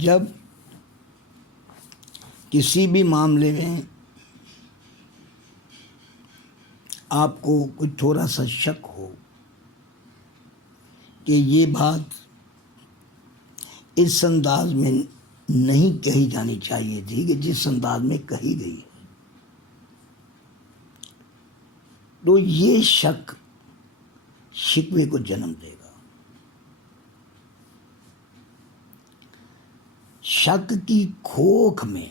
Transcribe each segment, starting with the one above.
جب کسی بھی معاملے میں آپ کو کچھ تھوڑا سا شک ہو کہ یہ بات اس انداز میں نہیں کہی جانی چاہیے تھی کہ جس انداز میں کہی گئی ہے، تو یہ شک شکوے کو جنم دے گا۔ شک کی کھوکھ میں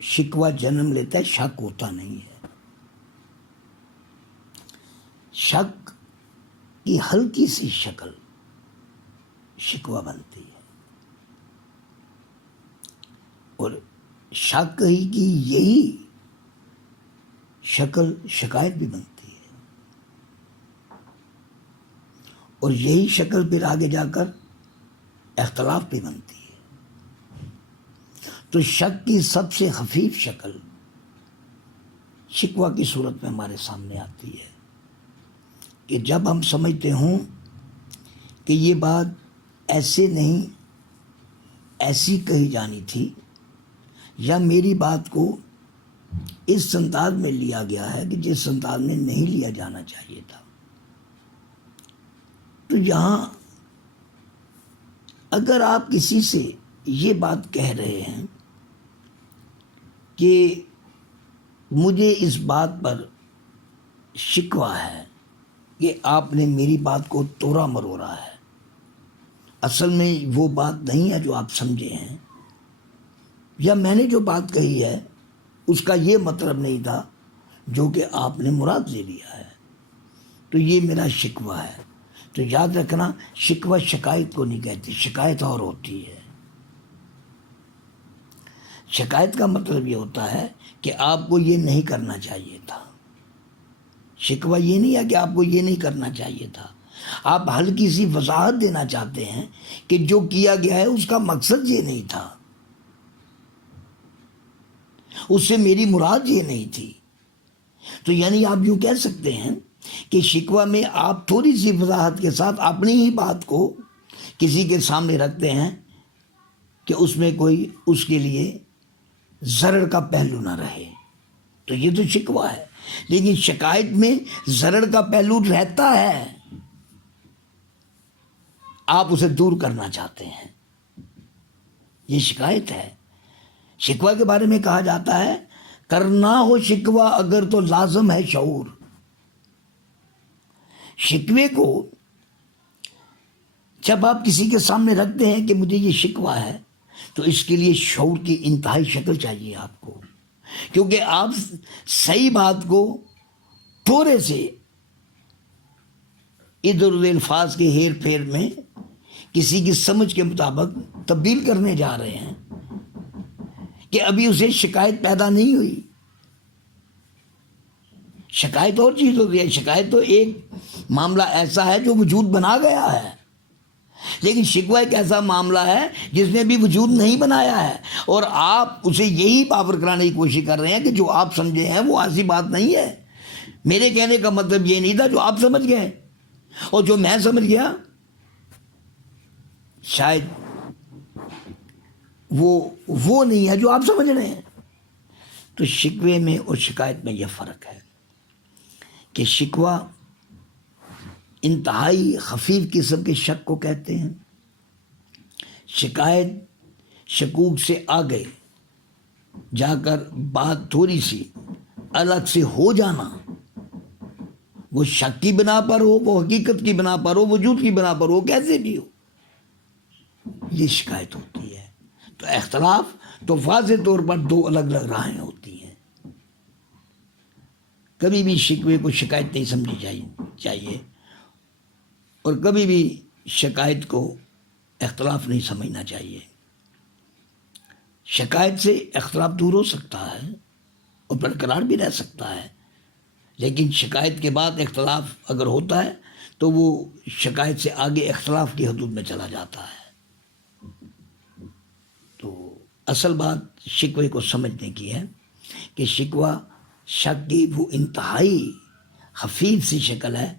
شکوہ جنم لیتا ہے، شک ہوتا نہیں ہے۔ شک کی ہلکی سی شکل شکوہ بنتی ہے، اور شک ہی کی یہی شکل شکایت بھی بنتی ہے، اور یہی شکل پھر آگے جا کر اختلاف بھی بنتی ہے۔ تو شک کی سب سے خفیف شکل شکوہ کی صورت میں ہمارے سامنے آتی ہے کہ جب ہم سمجھتے ہوں کہ یہ بات ایسے نہیں ایسی کہی جانی تھی، یا میری بات کو اس انداز میں لیا گیا ہے کہ جس انداز میں نہیں لیا جانا چاہیے تھا، تو یہاں اگر آپ کسی سے یہ بات کہہ رہے ہیں کہ مجھے اس بات پر شکوہ ہے کہ آپ نے میری بات کو توڑا مروڑا ہے، اصل میں وہ بات نہیں ہے جو آپ سمجھے ہیں، یا میں نے جو بات کہی ہے اس کا یہ مطلب نہیں تھا جو کہ آپ نے مراد لے لیا ہے، تو یہ میرا شکوہ ہے۔ تو یاد رکھنا، شکوہ شکایت کو نہیں کہتے، شکایت اور ہوتی ہے۔ شکایت کا مطلب یہ ہوتا ہے کہ آپ کو یہ نہیں کرنا چاہیے تھا۔ شکوہ یہ نہیں ہے کہ آپ کو یہ نہیں کرنا چاہیے تھا، آپ ہلکی سی وضاحت دینا چاہتے ہیں کہ جو کیا گیا ہے اس کا مقصد یہ نہیں تھا، اس سے میری مراد یہ نہیں تھی۔ تو یعنی آپ یوں کہہ سکتے ہیں کہ شکوہ میں آپ تھوڑی سی وضاحت کے ساتھ اپنی ہی بات کو کسی کے سامنے رکھتے ہیں کہ اس میں کوئی اس کے لیے ضرر کا پہلو نہ رہے، تو یہ تو شکوہ ہے۔ لیکن شکایت میں ضرر کا پہلو رہتا ہے، آپ اسے دور کرنا چاہتے ہیں، یہ شکایت ہے۔ شکوہ کے بارے میں کہا جاتا ہے کرنا ہو شکوہ اگر تو لازم ہے شعور۔ شکوے کو جب آپ کسی کے سامنے رکھتے ہیں کہ مجھے یہ شکوہ ہے، تو اس کے لیے شعور کی انتہائی شکل چاہیے آپ کو، کیونکہ آپ صحیح بات کو تھوڑے سے ادھر ادھر الفاظ کے ہیر پھیر میں کسی کی سمجھ کے مطابق تبدیل کرنے جا رہے ہیں کہ ابھی اسے شکایت پیدا نہیں ہوئی۔ شکایت اور چیز ہوتی ہے، شکایت تو ایک معاملہ ایسا ہے جو وجود بنا گیا ہے، لیکن شکوہ ایک ایسا معاملہ ہے جس نے بھی وجود نہیں بنایا ہے، اور آپ اسے یہی پاور کرانے کی کوشش کر رہے ہیں کہ جو آپ سمجھے ہیں وہ ایسی بات نہیں ہے۔ میرے کہنے کا مطلب یہ نہیں تھا جو آپ سمجھ گئے، اور جو میں سمجھ گیا شاید وہ نہیں ہے جو آپ سمجھ رہے ہیں۔ تو شکوے میں اور شکایت میں یہ فرق ہے کہ شکوہ انتہائی خفیف قسم کے شک کو کہتے ہیں، شکایت شکوک سے آگے جا کر بات تھوڑی سی الگ سے ہو جانا، وہ شک کی بنا پر ہو، وہ حقیقت کی بنا پر ہو، وجود کی بنا پر ہو، کیسے بھی ہو، یہ شکایت ہوتی ہے۔ تو اختلاف تو واضح طور پر دو الگ الگ راہیں ہوتی ہیں۔ کبھی بھی شکوے کو شکایت نہیں سمجھی چاہیے، اور کبھی بھی شکایت کو اختلاف نہیں سمجھنا چاہیے۔ شکایت سے اختلاف دور ہو سکتا ہے اور برقرار بھی رہ سکتا ہے، لیکن شکایت کے بعد اختلاف اگر ہوتا ہے تو وہ شکایت سے آگے اختلاف کی حدود میں چلا جاتا ہے۔ تو اصل بات شکوے کو سمجھنے کی ہے کہ شکوہ شک کی وہ انتہائی خفیف سی شکل ہے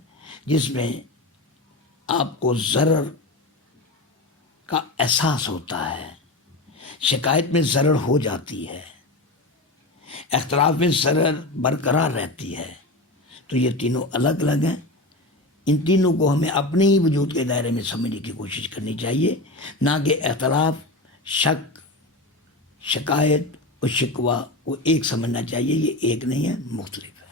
جس میں آپ کو ضرر کا احساس ہوتا ہے، شکایت میں ضرر ہو جاتی ہے، اختلاف میں ضرر برقرار رہتی ہے، تو یہ تینوں الگ الگ ہیں۔ ان تینوں کو ہمیں اپنے ہی وجود کے دائرے میں سمجھنے کی کوشش کرنی چاہیے، نہ کہ اختلاف، شک، شکایت اور شکوہ کو ایک سمجھنا چاہیے۔ یہ ایک نہیں ہے، مختلف ہے۔